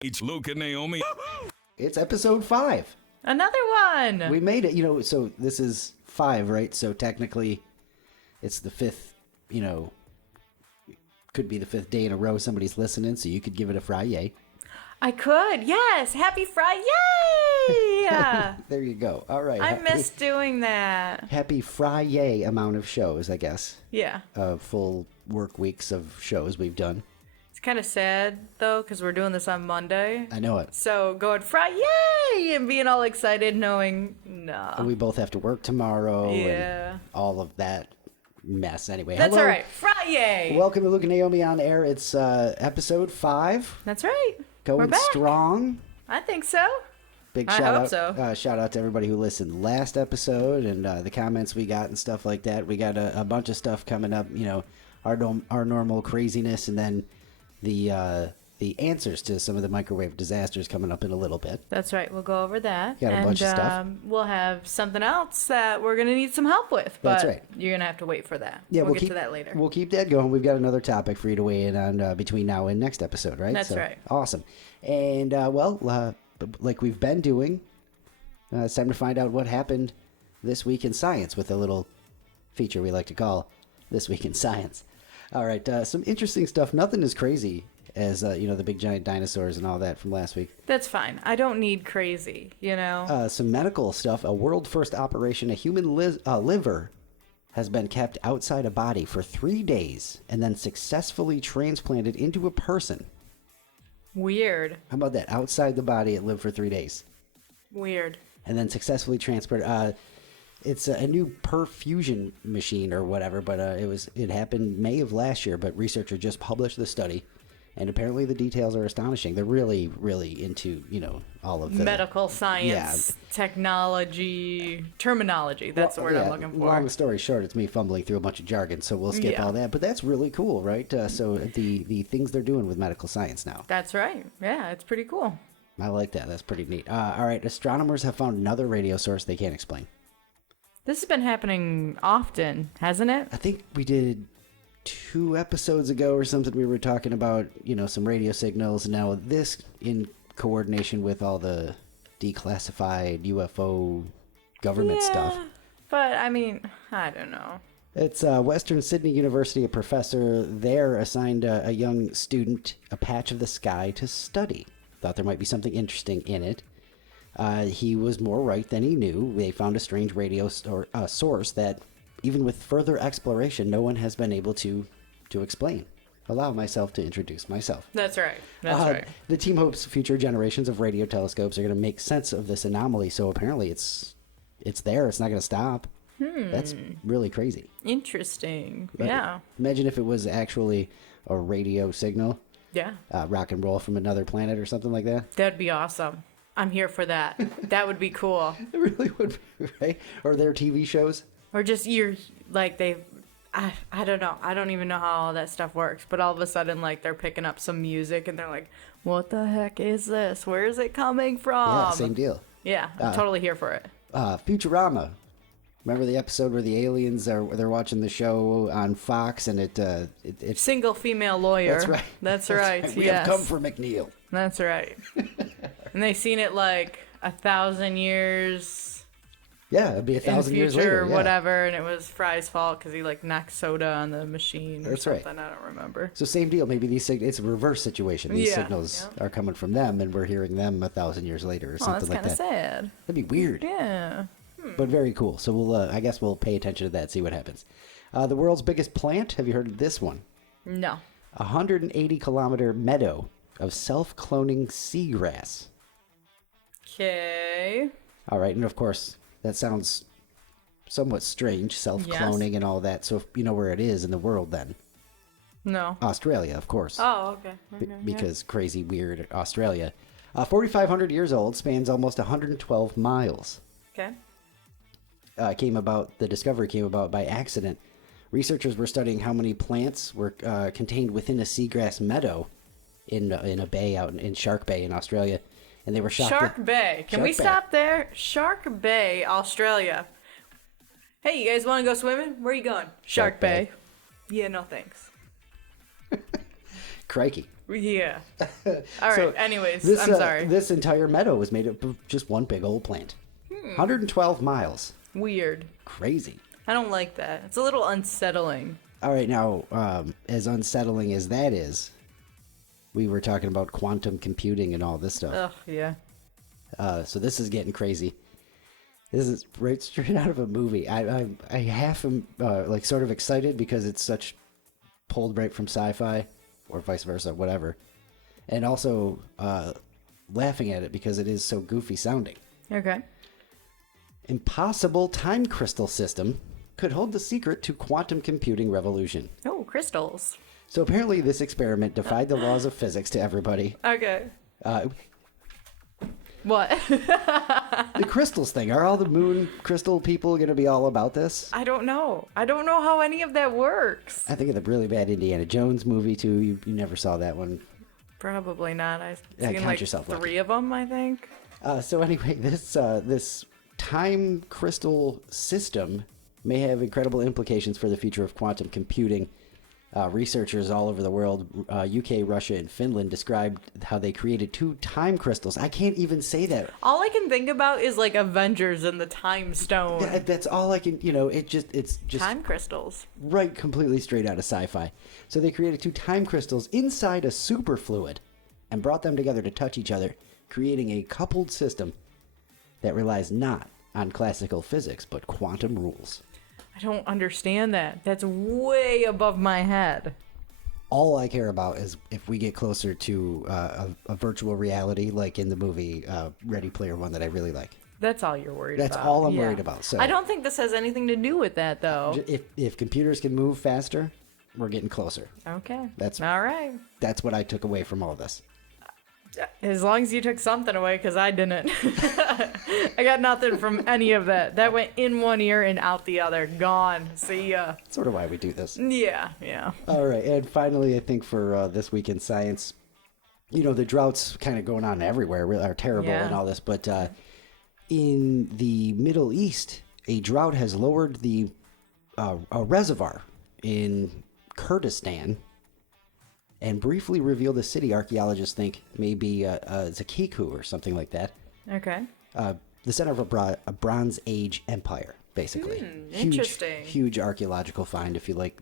It's Luke and Naomi. It's episode 5. Another one. We made it, so this is 5, right? So technically, it's the 5th, could be the 5th day in a row somebody's listening, so you could give it a Friday. I could, yes. Happy Friday. Yay! There you go. All right. I miss doing that. Happy Friday amount of shows, I guess. Yeah. Full work weeks of shows we've done. It's kind of sad, though, because we're doing this on Monday. I know it. So going Friday and being all excited knowing, no. And we both have to work tomorrow. Yeah. And all of that mess. Anyway, That's hello. all right. Friday. Welcome to Luke and Naomi on air. It's episode 5. That's right. Going We're back. strong. I think so. Big I shout hope out, so. Shout out to everybody who listened last episode and the comments we got and stuff like that. We got a bunch of stuff coming up. Our normal craziness, and then the answers to some of the microwave disasters coming up in a little bit. That's right. We'll go over that. Got a bunch of stuff. We'll have something else that we're going to need some help with. But That's right. You're going to have to wait for that. Yeah, we'll get to that later. We'll keep that going. We've got another topic for you to weigh in on between now and next episode, right? That's right. Awesome. And, like we've been doing, it's time to find out what happened this week in science with a little feature we like to call This Week in Science. All right, some interesting stuff. Nothing as crazy as, the big giant dinosaurs and all that from last week. That's fine. I don't need crazy, Some medical stuff. A world-first operation. A human liver has been kept outside a body for 3 days and then successfully transplanted into a person. Weird. How about that? Outside the body, it lived for 3 days. Weird. And then successfully transported. It's a new perfusion machine or whatever, but it happened May of last year, but researchers just published the study, and apparently the details are astonishing. They're really, really into, all of the medical science, technology, terminology. That's the word I'm looking for. Long story short, it's me fumbling through a bunch of jargon, so we'll skip all that. But that's really cool, right? So the things they're doing with medical science now. That's right. Yeah, it's pretty cool. I like that. That's pretty neat. All right, astronomers have found another radio source they can't explain. This has been happening often, hasn't it? I think we did 2 episodes ago or something. We were talking about, some radio signals. And now this, in coordination with all the declassified UFO government stuff. But, I don't know. It's Western Sydney University. A professor there assigned a young student a patch of the sky to study. Thought there might be something interesting in it. He was more right than he knew. They found a strange radio source that, even with further exploration, no one has been able to explain. Allow myself to introduce myself. That's right. That's right. The team hopes future generations of radio telescopes are going to make sense of this anomaly. So apparently it's there. It's not going to stop. That's really crazy. Interesting. But yeah. Imagine if it was actually a radio signal. Yeah. Rock and roll from another planet or something like that. That'd be awesome. I'm here for that. That would be cool. It really would be, right? Or their TV shows. Or just I don't know. I don't even know how all that stuff works. But all of a sudden, they're picking up some music and they're like, what the heck is this? Where is it coming from? Yeah, same deal. Yeah, I'm totally here for it. Futurama. Remember the episode where the aliens they're watching the show on Fox and it Single female lawyer. That's right. That's right. We yes. have come for McNeil. That's right. And they seen it 1,000 years. Yeah, it'd be 1,000 years later. Or whatever, and it was Fry's fault because he knocked soda on the machine or something. Right. I don't remember. So same deal. Maybe it's a reverse situation. These signals are coming from them, and we're hearing them 1,000 years later or something like that. That's kind of sad. That'd be weird. Yeah. But very cool. So I guess we'll pay attention to that, see what happens. The world's biggest plant. Have you heard of this one? No. 180-kilometer meadow of self-cloning seagrass. Okay. All right, and of course, that sounds somewhat strange, self-cloning and all that. So if you know where it is in the world, then No. Australia, of course. Oh, okay. Because crazy, weird Australia. 4,500 years old, spans almost 112 miles. Okay. The discovery came about by accident. Researchers were studying how many plants were contained within a seagrass meadow in a bay out in Shark Bay in Australia, and they were shocked. Shark Bay. Can we stop there? Shark Bay, Australia. Hey, you guys want to go swimming? Where are you going? Shark Bay. Yeah, no thanks. Crikey. Yeah. All right. So Anyways, this, I'm sorry. This entire meadow was made up of just one big old plant. 112 miles. Weird. Crazy. I don't like that. It's a little unsettling. All right, now, as unsettling as that is, we were talking about quantum computing and all this stuff. Ugh, yeah. So this is getting crazy. This is right straight out of a movie. I half am like sort of excited because it's such pulled right from sci-fi, or vice versa, whatever, and also laughing at it because it is so goofy sounding. Okay. Impossible time crystal system could hold the secret to quantum computing revolution. Oh, crystals. So apparently this experiment defied the laws of physics to everybody. Okay. Uh, What? the crystals thing. Are all the moon crystal people going to be all about this? I don't know. I don't know how any of that works. I think of the really bad Indiana Jones movie, too. You never saw that one. Probably not. I've Yeah, seen count like yourself lucky. 3 of them, I think. So anyway, this time crystal system may have incredible implications for the future of quantum computing. Researchers all over the world, UK, Russia, and Finland, described how they created 2 time crystals. I can't even say that. All I can think about is like Avengers and the Time Stone. That's all I can, it's just Time crystals. right completely straight out of sci-fi. So they created 2 time crystals inside a superfluid and brought them together to touch each other, creating a coupled system that relies not on classical physics, but quantum rules. I don't understand that. That's way above my head. All I care about is if we get closer to a virtual reality, like in the movie Ready Player One that I really like. That's all you're worried That's about. all I'm worried about. So I don't think this has anything to do with that, though. if computers can move faster, we're getting closer. Okay. That's all right. That's what I took away from all this. As long as you took something away, because I didn't. I got nothing from any of that. That went in one ear and out the other. Gone. See ya. Sort of why we do this. Yeah. All right, and finally, I think for this week in science, the droughts kind of going on everywhere are terrible Yeah. and all this, but in the Middle East, a drought has lowered the a reservoir in Kurdistan and briefly revealed a city archaeologists think may be Zakiku or something like that. Okay. The center of a Bronze Age empire, basically. Interesting. Huge archaeological find if you like,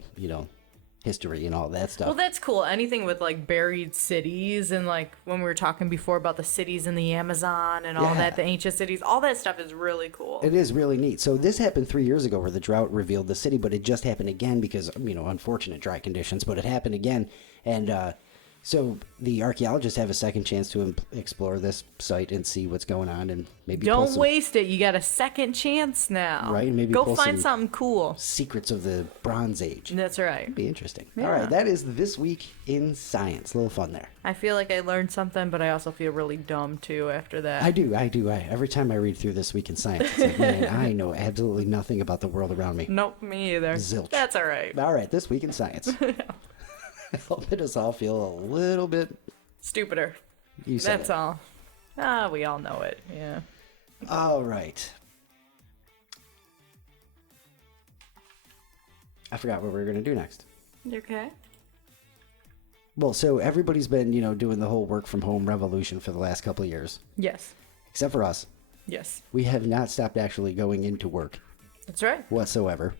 history and all that stuff. Well, that's cool. Anything with like buried cities and like when we were talking before about the cities in the Amazon and all Yeah. that, the ancient cities, all that stuff is really cool. It is really neat. So this happened 3 years ago where the drought revealed the city, but it just happened again because, unfortunate dry conditions, but it happened again. And so the archaeologists have a second chance to explore this site and see what's going on and maybe pull Don't some waste it. You got a second chance now. Right, maybe go pull find some- something cool. secrets of the Bronze Age. That's right. Be interesting. Yeah. All right, that is This Week in Science. A little fun there. I feel like I learned something, but I also feel really dumb too after that. I do. Every time I read through This Week in Science, it's like, man, I know absolutely nothing about the world around me. Nope, me either. Zilch. That's all right. All right, This Week in Science. Helping us all feel a little bit. Stupider. You said That's it. all. We all know it. Yeah. All right. I forgot what we were going to do next. You okay? Well, so everybody's been, doing the whole work from home revolution for the last couple of years, Yes. except for us. Yes. We have not stopped actually going into work That's right. whatsoever.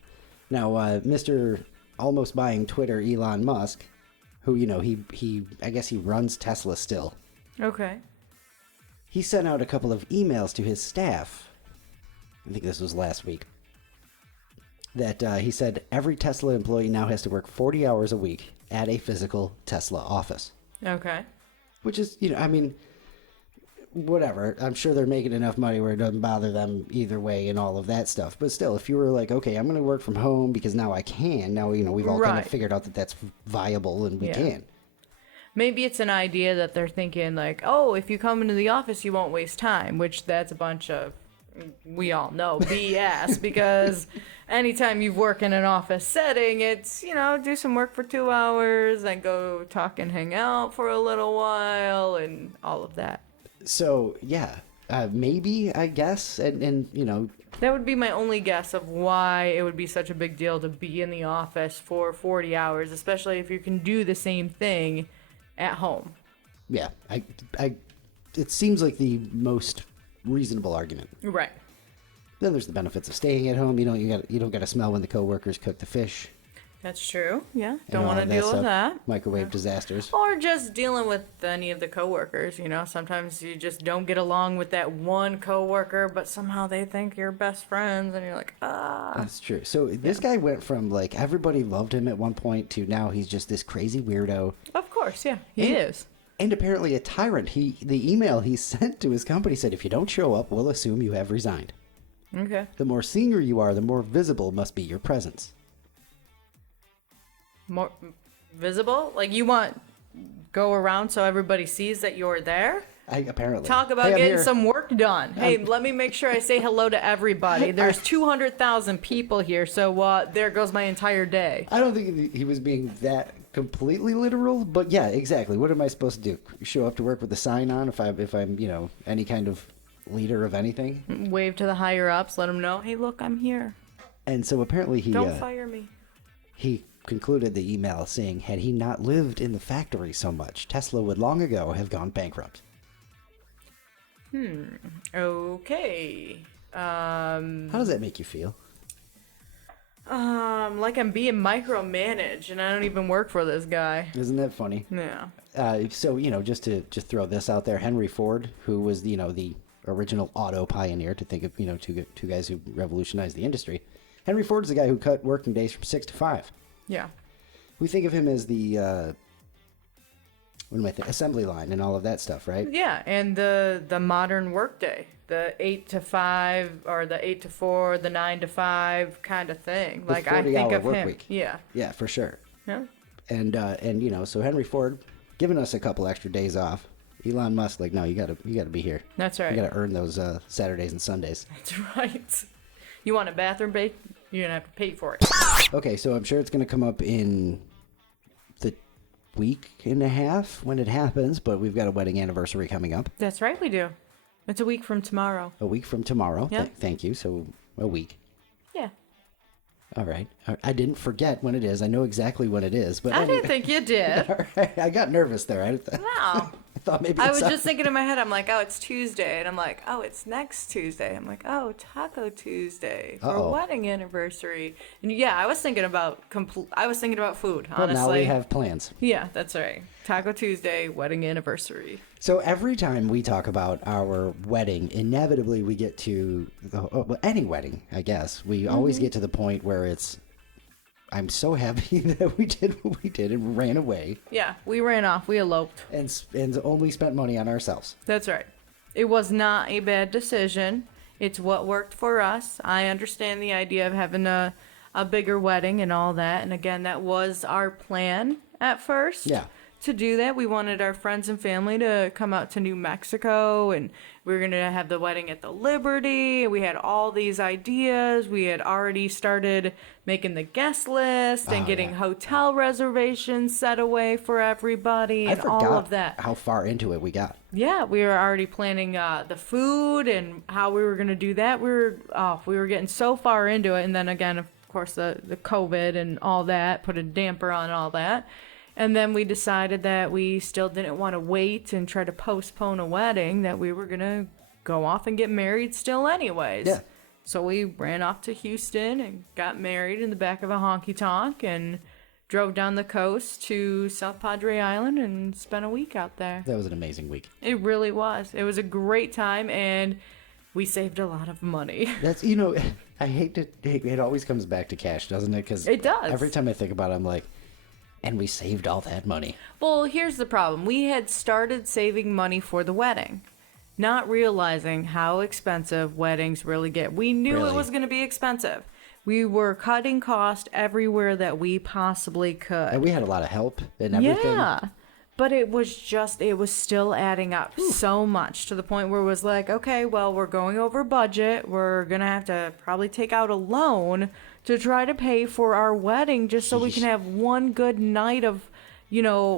Now, Mr. almost buying Twitter, Elon Musk, who, I guess he runs Tesla still. Okay. He sent out a couple of emails to his staff. I think this was last week. That he said every Tesla employee now has to work 40 hours a week at a physical Tesla office. Okay. Which is, whatever. I'm sure they're making enough money where it doesn't bother them either way and all of that stuff. But still, if you were like, okay, I'm going to work from home because now I can. Now, we've all kind Right. of figured out that that's viable and we Yeah. can. Maybe it's an idea that they're thinking like, oh, if you come into the office, you won't waste time, which that's a bunch of, we all know, BS, because anytime you work in an office setting, it's, do some work for 2 hours and go talk and hang out for a little while and all of that. So, yeah, maybe, I guess. And That would be my only guess of why it would be such a big deal to be in the office for 40 hours, especially if you can do the same thing at home. Yeah, it seems like the most reasonable argument. Right. Then there's the benefits of staying at home. You don't got to smell when the coworkers cook the fish. That's true. Yeah. and Don't all want to of deal with stuff. that. Microwave disasters. Or just dealing with any of the coworkers, you know. Sometimes you just don't get along with that one coworker, but somehow they think you're best friends, and you're like, ah. That's true. So this guy went from like everybody loved him at one point to now he's just this crazy weirdo. Of course, yeah, he is. And apparently a tyrant. The email he sent to his company said, if you don't show up, we'll assume you have resigned. Okay. The more senior you are, the more visible must be your presence. More visible? Like you want go around so everybody sees that you're there? Apparently. Talk about Hey, I'm getting here. some work done. Hey, let me make sure I say hello to everybody. There's 200,000 people here, so there goes my entire day. I don't think he was being that completely literal, but yeah, exactly. What am I supposed to do? Show up to work with the sign on if I'm any kind of leader of anything? Wave to the higher ups, let them know, hey, look, I'm here. And so apparently Don't fire me. he concluded the email saying, had he not lived in the factory so much, Tesla would long ago have gone bankrupt. Okay. How does that make you feel? Like I'm being micromanaged, and I don't even work for this guy. Isn't that funny? Yeah. So just to throw this out there, Henry Ford, who was the original auto pioneer, to think of two guys who revolutionized the industry. Henry Ford is the guy who cut working days from 6 to 5. Yeah. We think of him as the assembly line and all of that stuff, right? Yeah, and the modern workday, the 8 to 5 or the 8 to 4, the 9 to 5 kind of thing. The Like I think 40-hour of work him. week. Yeah. Yeah, for sure. Yeah. And so Henry Ford giving us a couple extra days off. Elon Musk, like, no, you gotta be here. That's right. You gotta earn those Saturdays and Sundays. That's right. You want a bathroom break? You're gonna have to pay for it. Okay, so I'm sure it's gonna come up in the week and a half when it happens, but we've got a wedding anniversary coming up. That's right, we do. It's a week from tomorrow. A week from tomorrow. Yeah. Thank you. So a week. Yeah. All right. I didn't forget when it is. I know exactly when it is, but I didn't think you did. All right. I got nervous there. No. I thought maybe I it's was just thinking in my head, I'm like, oh, it's Tuesday. And I'm like, oh, it's next Tuesday. I'm like, oh, Taco Tuesday for Uh-oh. a wedding anniversary. And yeah, I was thinking about food, Well, honestly. now we have plans. Yeah, that's right. Taco Tuesday, wedding anniversary. So every time we talk about our wedding, inevitably we get to any wedding, I guess. We always get to the point where it's, I'm so happy that we did what we did and ran away Yeah, we ran off. We eloped. and only spent money on ourselves. That's right. It was not a bad decision. It's what worked for us. I understand the idea of having a bigger wedding and all that. And again, that was our plan at first. Yeah. To do that, we wanted our friends and family to come out to New Mexico, and we were going to have the wedding at the Liberty. We had all these ideas. We had already started making the guest list and getting hotel reservations set away for everybody and all of that. How far into it we got. Yeah, we were already planning the food and how we were going to do that. We were getting so far into it, and then again, of course, the COVID and all that put a damper on all that. And then we decided that we still didn't want to wait and try to postpone a wedding, that we were going to go off and get married still anyways. Yeah. So we ran off to Houston and got married in the back of a honky-tonk and drove down the coast to South Padre Island and spent a week out there. That was an amazing week. It really was. It was a great time, and we saved a lot of money. That's, I hate to, it always comes back to cash, doesn't it? Because It does. Every time I think about it, I'm like, and we saved all that money. Well, here's the problem. We had started saving money for the wedding, not realizing how expensive weddings really get. We knew Really? it was going to be expensive. We were cutting cost everywhere that we possibly could. And we had a lot of help and everything. Yeah. But it was still adding up so much to the point where it was like, okay, well, we're going over budget. We're going to have to probably take out a loan to try to pay for our wedding just so we can have one good night of,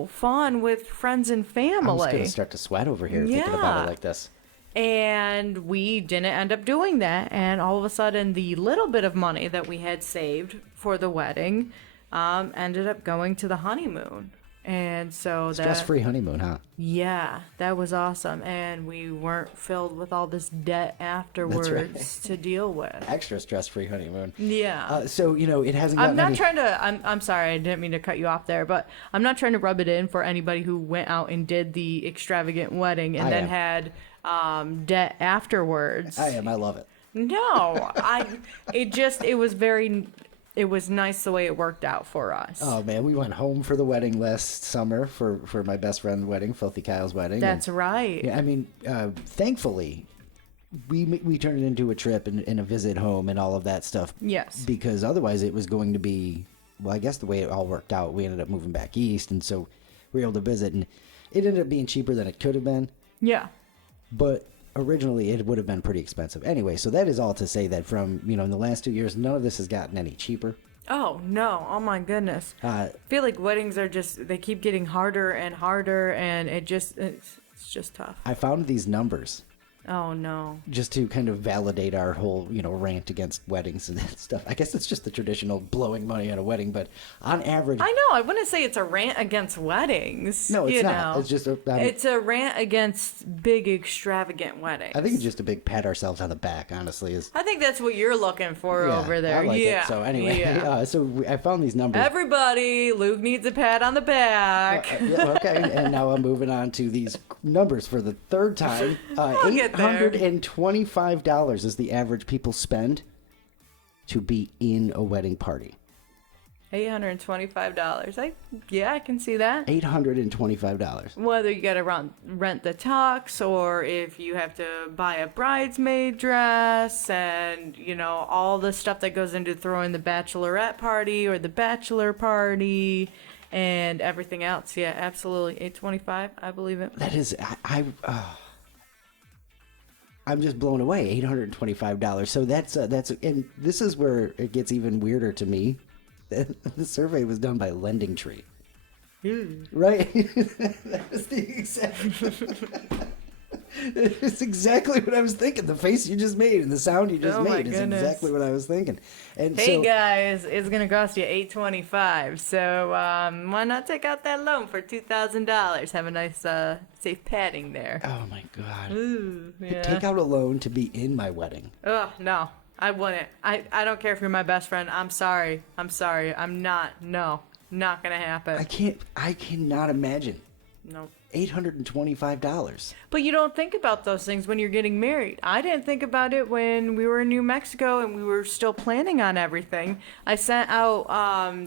fun with friends and family. I'm just going to start to sweat over here thinking about it like this. And we didn't end up doing that. And all of a sudden, the little bit of money that we had saved for the wedding ended up going to the honeymoon. And so Stress-free honeymoon, huh? yeah, that was awesome. And we weren't filled with all this debt afterwards right. to deal with. Extra stress-free honeymoon. Yeah. So, it hasn't I'm gotten not any... trying to, I'm sorry, I didn't mean to cut you off there, but I'm not trying to rub it in for anybody who went out and did the extravagant wedding and then had debt afterwards. I love it. No, it was nice the way it worked out for us. Oh, man, we went home for the wedding last summer for my best friend's wedding, Filthy Kyle's wedding. That's right. Yeah, I mean, thankfully, we turned it into a trip and a visit home and all of that stuff. Yes. Because otherwise it was going to be, well, I guess the way it all worked out, we ended up moving back east, and so we were able to visit, and it ended up being cheaper than it could have been. Yeah. But originally it would have been pretty expensive. Anyway, so that is all to say that from, in the last 2 years, none of this has gotten any cheaper. Oh, no. Oh, my goodness. I feel like weddings are they keep getting harder and harder, and it's just tough. I found these numbers. Oh, no. Just to kind of validate our whole, rant against weddings and that stuff. I guess it's just the traditional blowing money at a wedding, but on average... I know. I wouldn't say it's a rant against weddings. No, it's not. It's just it's a rant against big, extravagant weddings. I think it's just a big pat ourselves on the back, honestly. I think that's what you're looking for over there. I like it. So anyway, I found these numbers. Everybody, Luke needs a pat on the back. Okay, and now I'm moving on to these numbers for the third time. $825 is the average people spend to be in a wedding party. $825. I can see that. $825. Whether you gotta rent the tux, or if you have to buy a bridesmaid dress, and all the stuff that goes into throwing the bachelorette party or the bachelor party, and everything else. Yeah, absolutely. $825. I believe it. That is, I'm just blown away. $825. So that's, and this is where it gets even weirder to me. The survey was done by Lending Tree. Right? That was the exact... It's exactly what I was thinking. The face you just made and the sound you just made is exactly what I was thinking. And hey guys, it's gonna cost you $825. So why not take out that loan for $2,000? Have a nice safe padding there. Oh my God. Ooh, yeah. Take out a loan to be in my wedding. Oh no, I wouldn't. I don't care if you're my best friend. I'm sorry. I'm not. No, not gonna happen. I cannot imagine. Nope. $825. But you don't think about those things when you're getting married. I didn't think about it when we were in New Mexico and we were still planning on everything. I sent out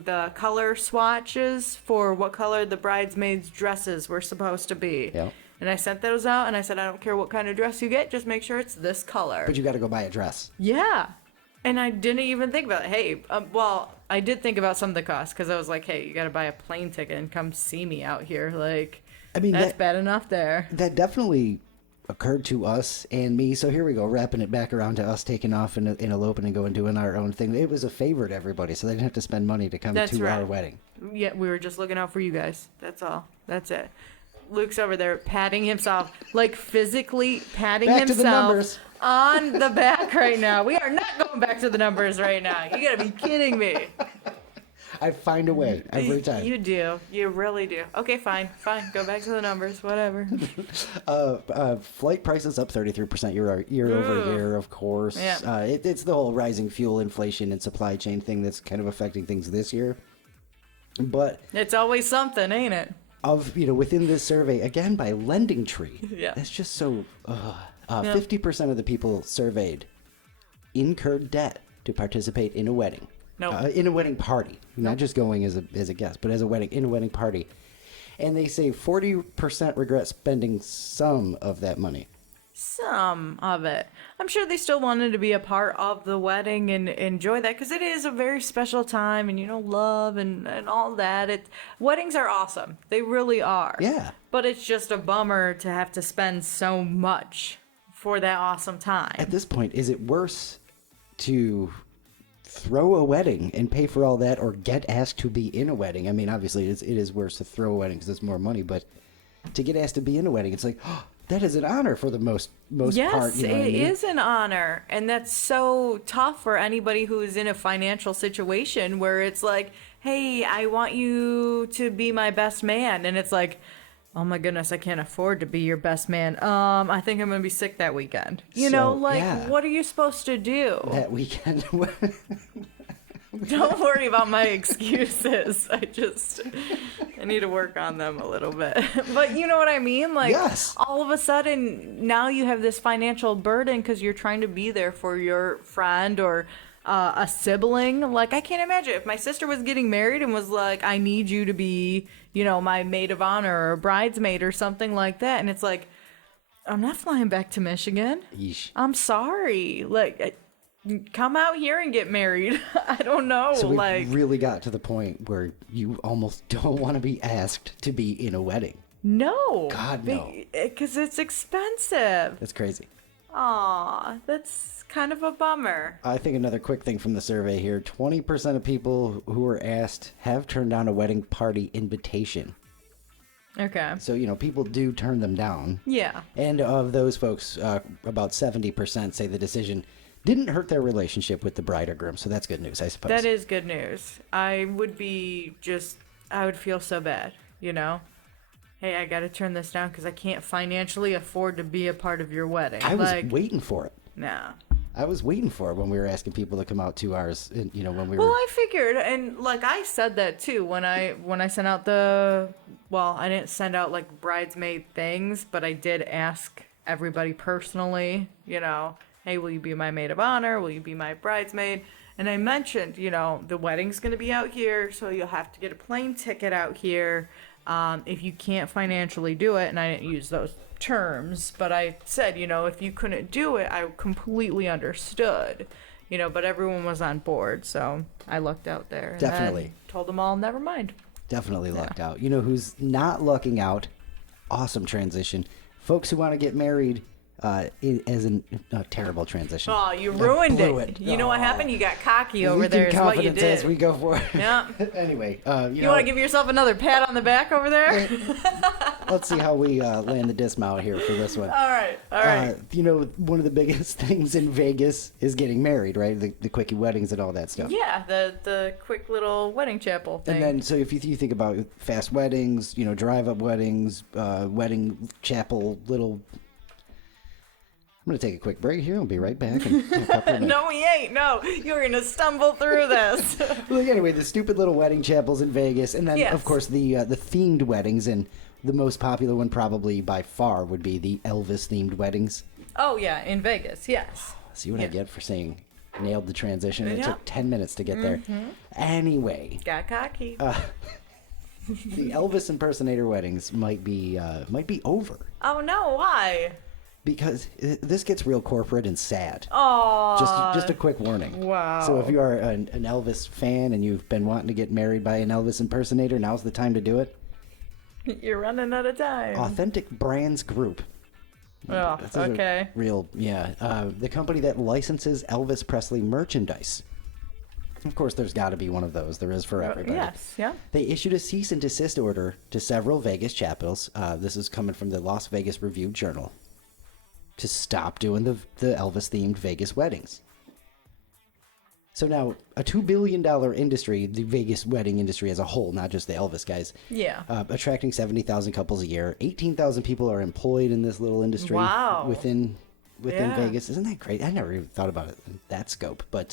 the color swatches for what color the bridesmaids' dresses were supposed to be. Yep. And I sent those out, and I said, I don't care what kind of dress you get, just make sure it's this color. But you got to go buy a dress. Yeah. And I didn't even think about it. Hey, well, I did think about some of the costs, because I was like, hey, you got to buy a plane ticket and come see me out here. Like... I mean, that's bad enough there. That definitely occurred to us and me. So here we go, wrapping it back around to us taking off and eloping and going doing our own thing. It was a favor to everybody, so they didn't have to spend money to come to our wedding. Yeah, we were just looking out for you guys. That's all. That's it. Luke's over there patting himself, like physically patting himself on the back right now. We are not going back to the numbers right now. You gotta be kidding me. I find a way every time. You do. You really do. Okay, fine. Go back to the numbers. Whatever. Flight prices up 33% year over year, of course. Yeah. It's the whole rising fuel inflation and supply chain thing that's kind of affecting things this year. But it's always something, ain't it? Within this survey, again by Lending Tree. Yeah. That's just so... 50% of the people surveyed incurred debt to participate in a wedding. No. In a wedding party, not just going as a guest, but as a wedding party. And they say 40% regret spending some of that money. Some of it. I'm sure they still wanted to be a part of the wedding and enjoy that, because it is a very special time, and love and all that. Weddings are awesome. They really are. Yeah. But it's just a bummer to have to spend so much for that awesome time. At this point, is it worse to throw a wedding and pay for all that, or get asked to be in a wedding? I mean, obviously it is worse to throw a wedding because it's more money, but to get asked to be in a wedding, it's like, oh, that is an honor for the most part. Yes, it is an honor, and that's so tough for anybody who is in a financial situation where it's like, hey, I want you to be my best man. And it's like, oh my goodness, I can't afford to be your best man. I think I'm going to be sick that weekend. You know, So, like, yeah. what are you supposed to do? That weekend. Don't worry about my excuses. I need to work on them a little bit. But you know what I mean? Like, Yes. all of a sudden, now you have this financial burden because you're trying to be there for your friend or a sibling. Like, I can't imagine if my sister was getting married and was like, I need you to be, you know, my maid of honor or bridesmaid or something like that. And it's like, I'm not flying back to Michigan. Yeesh. I'm sorry. Like, come out here and get married. I don't know. So we like, really got to the point where you almost don't want to be asked to be in a wedding. no. God, no. Because it's expensive. That's crazy. Aw, that's kind of a bummer. I think another quick thing from the survey here, 20% of people who were asked have turned down a wedding party invitation. Okay. So, you know, people do turn them down. Yeah. And of those folks, about 70% say the decision didn't hurt their relationship with the bride or groom. So that's good news, I suppose. That is good news. I would feel so bad, you know? Hey, I got to turn this down because I can't financially afford to be a part of your wedding. I was waiting for it. Nah. I was waiting for it when we were asking people to come out 2 hours, you know, when we Well, were... I figured, and like I said that too when I sent out I didn't send out like bridesmaid things, but I did ask everybody personally, you know, hey, will you be my maid of honor? Will you be my bridesmaid? And I mentioned, you know, the wedding's gonna be out here, so you'll have to get a plane ticket out here. If you can't financially do it, and I didn't use those terms, but I said, you know, if you couldn't do it, I completely understood, you know, but everyone was on board, so I lucked out there. And Definitely. then told them all, never mind. Definitely lucked out. You know who's not lucking out? Awesome transition. Folks who want to get married as a terrible transition. Oh, you ruined blew it. it. You know what happened? You got cocky over Leaking there is what you confidence did. as we go forward. Yeah. Anyway, You want to give yourself another pat on the back over there? let's see how we land the dismount here for this one. All right. You know, one of the biggest things in Vegas is getting married, right? The quickie weddings and all that stuff. Yeah, the quick little wedding chapel thing. And then, so if you think about fast weddings, you know, drive-up weddings, wedding chapel, little... I'm going to take a quick break here. I'll be right back. In a couple of minutes. No, he ain't. No, you're going to stumble through this. Well, anyway, the stupid little wedding chapels in Vegas. And then, Yes. of course, the themed weddings. And the most popular one probably by far would be the Elvis-themed weddings. Oh, yeah, in Vegas, yes. See what I get for saying nailed the transition? It Yeah. took 10 minutes to get there. Anyway, Got cocky. the Elvis impersonator weddings might be over. Oh, no, why? Because this gets real corporate and sad. Oh. Just a quick warning. Wow. So if you are an Elvis fan and you've been wanting to get married by an Elvis impersonator, now's the time to do it. You're running out of time. Authentic Brands Group. Oh, This is a okay. Real, yeah. The company that licenses Elvis Presley merchandise. Of course, there's got to be one of those. There is for everybody. Yes, yeah. They issued a cease and desist order to several Vegas chapels. This is coming from the Las Vegas Review-Journal. To stop doing the Elvis-themed Vegas weddings. So now, a $2 billion industry, the Vegas wedding industry as a whole, not just the Elvis guys. Yeah. Attracting 70,000 couples a year. 18,000 people are employed in this little industry. Wow. Within Yeah. Vegas. Isn't that great? I never even thought about it in that scope. But,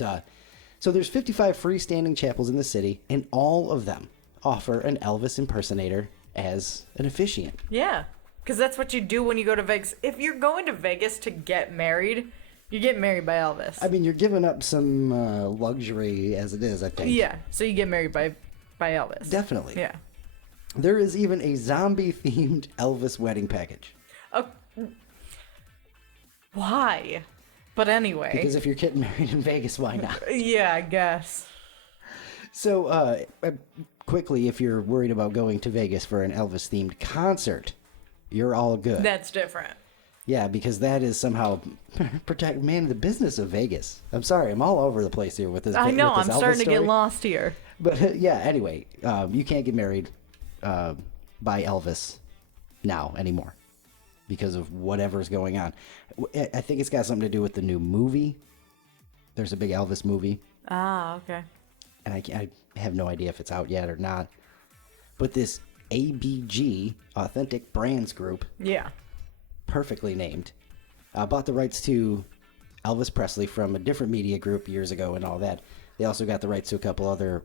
so there's 55 freestanding chapels in the city, and all of them offer an Elvis impersonator as an officiant. Yeah. Because that's what you do when you go to Vegas. If you're going to Vegas to get married, you get married by Elvis. I mean, you're giving up some luxury as it is, I think. Yeah, so you get married by Elvis. Definitely. Yeah. There is even a zombie-themed Elvis wedding package. Oh, why? But anyway. Because if you're getting married in Vegas, why not? Yeah, I guess. So, quickly, if you're worried about going to Vegas for an Elvis-themed concert, you're all good. That's different. Yeah, because that is somehow the business of Vegas. I'm sorry, I'm all over the place here with this. I know, with this I'm Elvis starting to story. get lost here. But yeah, anyway, you can't get married by Elvis now anymore because of whatever's going on. I think it's got something to do with the new movie. There's a big Elvis movie. Ah, okay. and I have no idea if it's out yet or not, but this ABG, Authentic Brands Group, Yeah. perfectly named, bought the rights to Elvis Presley from a different media group years ago and all that. They also got the rights to a couple other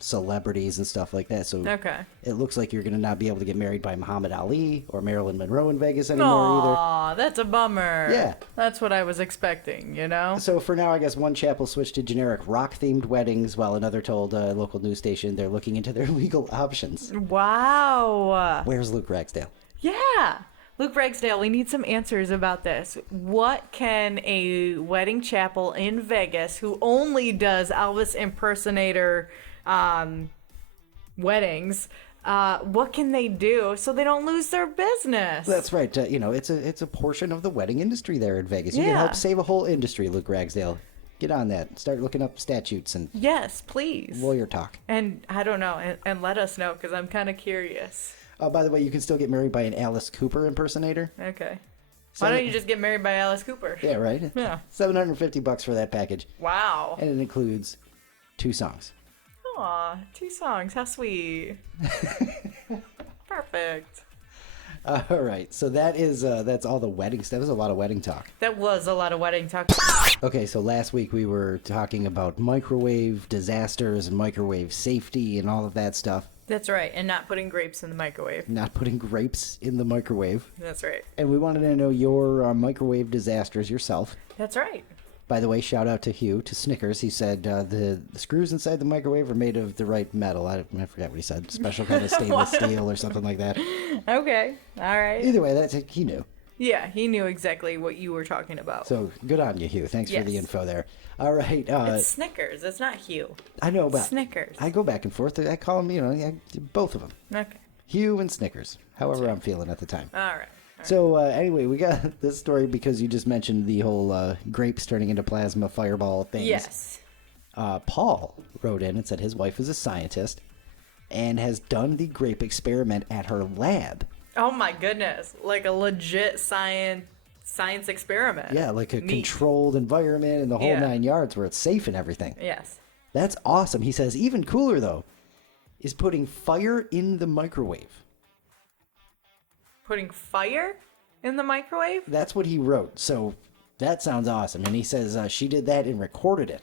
celebrities and stuff like that. So Okay. it looks like you're going to not be able to get married by Muhammad Ali or Marilyn Monroe in Vegas anymore Aw, that's a bummer. Yeah. That's what I was expecting, you know? either. So for now, I guess one chapel switched to generic rock-themed weddings, while another told a local news station they're looking into their legal options. Wow. Where's Luke Ragsdale? Yeah. Luke Ragsdale, we need some answers about this. What can a wedding chapel in Vegas who only does Elvis impersonator weddings, what can they do so they don't lose their business? That's right. It's a portion of the wedding industry there in Vegas. You can Yeah. help save a whole industry, Luke Ragsdale. Get on that. Start looking up statutes and Yes, please. lawyer talk. And I don't know, and let us know because I'm kind of curious. By the way, you can still get married by an Alice Cooper impersonator. Okay. Why don't you just get married by Alice Cooper? Yeah, right? Yeah. $750 for that package. Wow. And it includes 2 songs. Aw, 2 songs. How sweet. Perfect. All right. So that's all the wedding stuff. That was a lot of wedding talk. That was a lot of wedding talk. Okay, so last week we were talking about microwave disasters and microwave safety and all of that stuff. That's right. And not putting grapes in the microwave. Not putting grapes in the microwave. That's right. And we wanted to know your microwave disasters yourself. That's right. By the way, shout out to Hugh, to Snickers. He said the screws inside the microwave are made of the right metal. I forgot what he said. Special kind of stainless steel or something like that. Okay. All right. Either way, he knew. Yeah, he knew exactly what you were talking about. So good on you, Hugh. Thanks for the Yes. info there. All right. It's Snickers. It's not Hugh. I know about Snickers. I go back and forth. I call them, both of them. Okay. Hugh and Snickers. However I'm feeling at the time. All right. So anyway, we got this story because you just mentioned the whole grapes turning into plasma fireball things. Yes. Paul wrote in and said his wife is a scientist and has done the grape experiment at her lab. Oh my goodness. Like a legit science experiment. Yeah, like a Neat. controlled environment and the whole Yeah. 9 yards where it's safe and everything. Yes. That's awesome. He says even cooler, though, is putting fire in the microwave. Putting fire in the microwave? That's what he wrote. So that sounds awesome. And he says she did that and recorded it.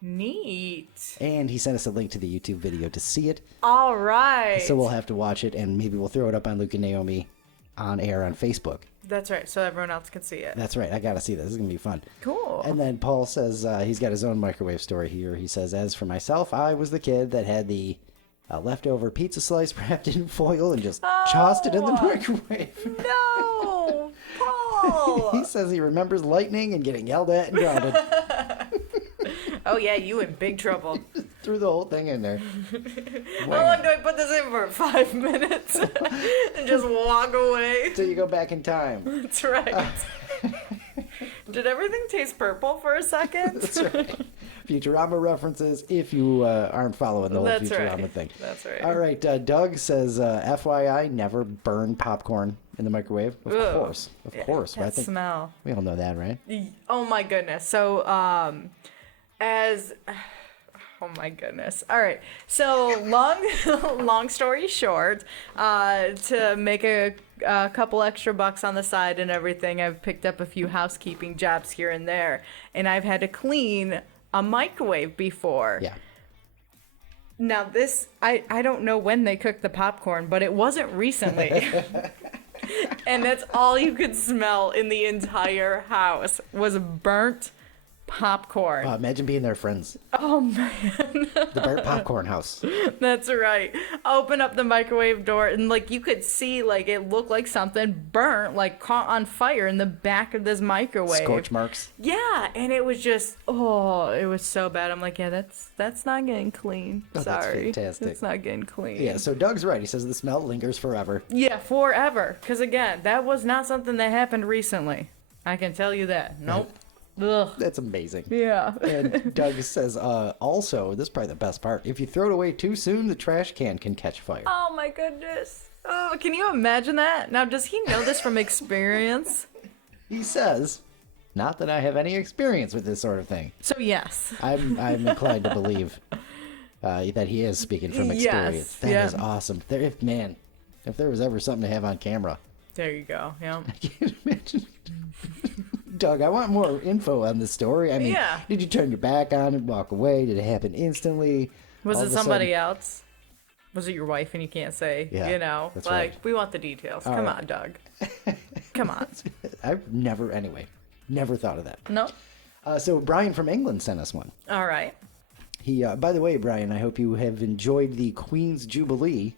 Neat. And he sent us a link to the YouTube video to see it. All right. So we'll have to watch it, and maybe we'll throw it up on Luke and Naomi on air on Facebook. That's right. So everyone else can see it. That's right. I got to see this. This is going to be fun. Cool. And then Paul says he's got his own microwave story here. He says, as for myself, I was the kid that had the leftover pizza slice wrapped in foil and just tossed it in the microwave. No, Paul. He says he remembers lightning and getting yelled at and grounded. Oh yeah, you in big trouble. Threw the whole thing in there. How long do I put this in for? 5 minutes? And just walk away? Till you go back in time. That's right. Did everything taste purple for a second? That's right. Futurama references if you aren't following the whole That's Futurama right. thing. That's right. All right. Doug says, FYI, never burn popcorn in the microwave. Of course. Of course. That I think smell. we all know that, right? Oh my goodness. So, oh my goodness. All right. So long story short, to make a couple extra bucks on the side and everything, I've picked up a few housekeeping jobs here and there, and I've had to clean a microwave before. Yeah. Now this, I don't know when they cooked the popcorn, but it wasn't recently. And that's all you could smell in the entire house was burnt popcorn. Imagine being their friends. Oh man. The burnt popcorn house. That's right. Open up the microwave door and like you could see like it looked like something burnt, like caught on fire in the back of this microwave. Scorch marks. Yeah, and it was just it was so bad. I'm like, yeah, that's not getting clean. Oh, that's Sorry. fantastic. It's not getting clean. Yeah, so Doug's right. He says the smell lingers forever. Yeah, forever. Because again, that was not something that happened recently. I can tell you that. Nope. Ugh. That's amazing. Yeah. And Doug says, also, this is probably the best part. If you throw it away too soon, the trash can catch fire. Oh my goodness. Oh, can you imagine that? Now, does he know this from experience? He says Not that I have any experience with this sort of thing. So yes. I'm inclined to believe that he is speaking from experience. Yes, That is awesome. If there was ever something to have on camera. There you go. Yeah. I can't imagine. Doug, I want more info on the story. I mean, did you turn your back on and walk away? Did it happen instantly? Was it somebody else? Was it your wife and you can't say? Yeah, you know, that's like, right. we want the details. Come on, Doug. Come on. I've never thought of that. No. So Brian from England sent us one. All right. He, by the way, Brian, I hope you have enjoyed the Queen's Jubilee.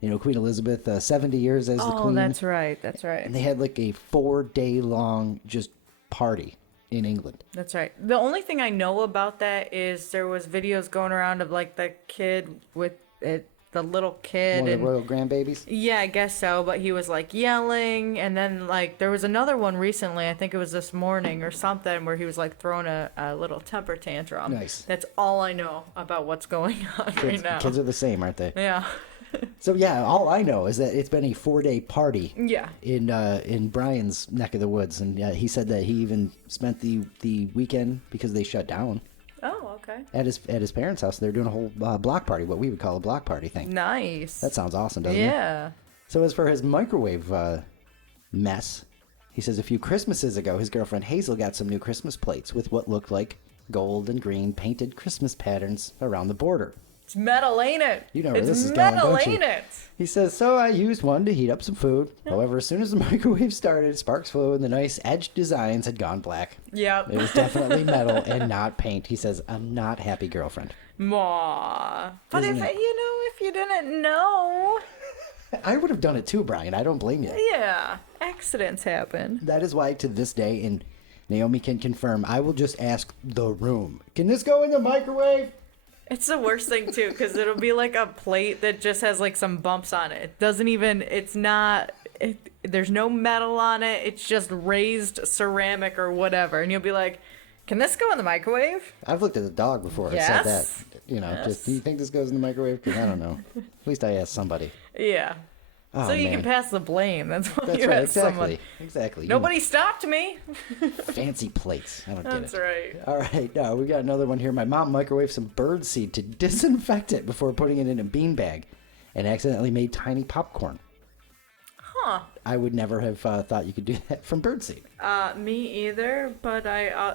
You know, Queen Elizabeth, 70 years as the Queen. Oh, that's right. That's right. And they had like a 4-day long just party in England. That's right. The only thing I know about that is there was videos going around of like the kid with it, the little kid. One of the royal grandbabies? Yeah, I guess so. But he was like yelling. And then like there was another one recently, I think it was this morning or something, where he was like throwing a little temper tantrum. Nice. That's all I know about what's going on right now. Kids are the same, aren't they? Yeah. So yeah, all I know is that it's been a 4-day party. Yeah. In Brian's neck of the woods, and he said that he even spent the weekend because they shut down. Oh, okay. At his parents' house. They're doing a whole block party, what we would call a block party thing. Nice. That sounds awesome, doesn't it? Yeah. So as for his microwave mess, he says a few Christmases ago, his girlfriend Hazel got some new Christmas plates with what looked like gold and green painted Christmas patterns around the border. It's metal, ain't it? You know where it's this is going, metal, don't you? ain't it? He says, so I used one to heat up some food. However, as soon as the microwave started, sparks flew and the nice edged designs had gone black. Yep. It was definitely metal and not paint. He says, I'm not happy, girlfriend. Maw. But Isn't if it? if you didn't know. I would have done it too, Brian. I don't blame you. Yeah. Accidents happen. That is why to this day, and Naomi can confirm, I will just ask the room, can this go in the microwave? It's the worst thing too, because it'll be like a plate that just has like some bumps on it. It doesn't even, it's not, there's no metal on it. It's just raised ceramic or whatever. And you'll be like, can this go in the microwave? I've looked at the dog before and said that. You know, just, do you think this goes in the microwave? Because I don't know. At least I asked somebody. Yeah. Oh, so you man. can pass the blame. That's why That's you right, ask someone. Exactly. Nobody stopped me. Fancy plates. I don't get it. That's right. All right, we got another one here. My mom microwaved some bird seed to disinfect it before putting it in a bean bag and accidentally made tiny popcorn. Huh. I would never have thought you could do that from bird seed. Me either, but I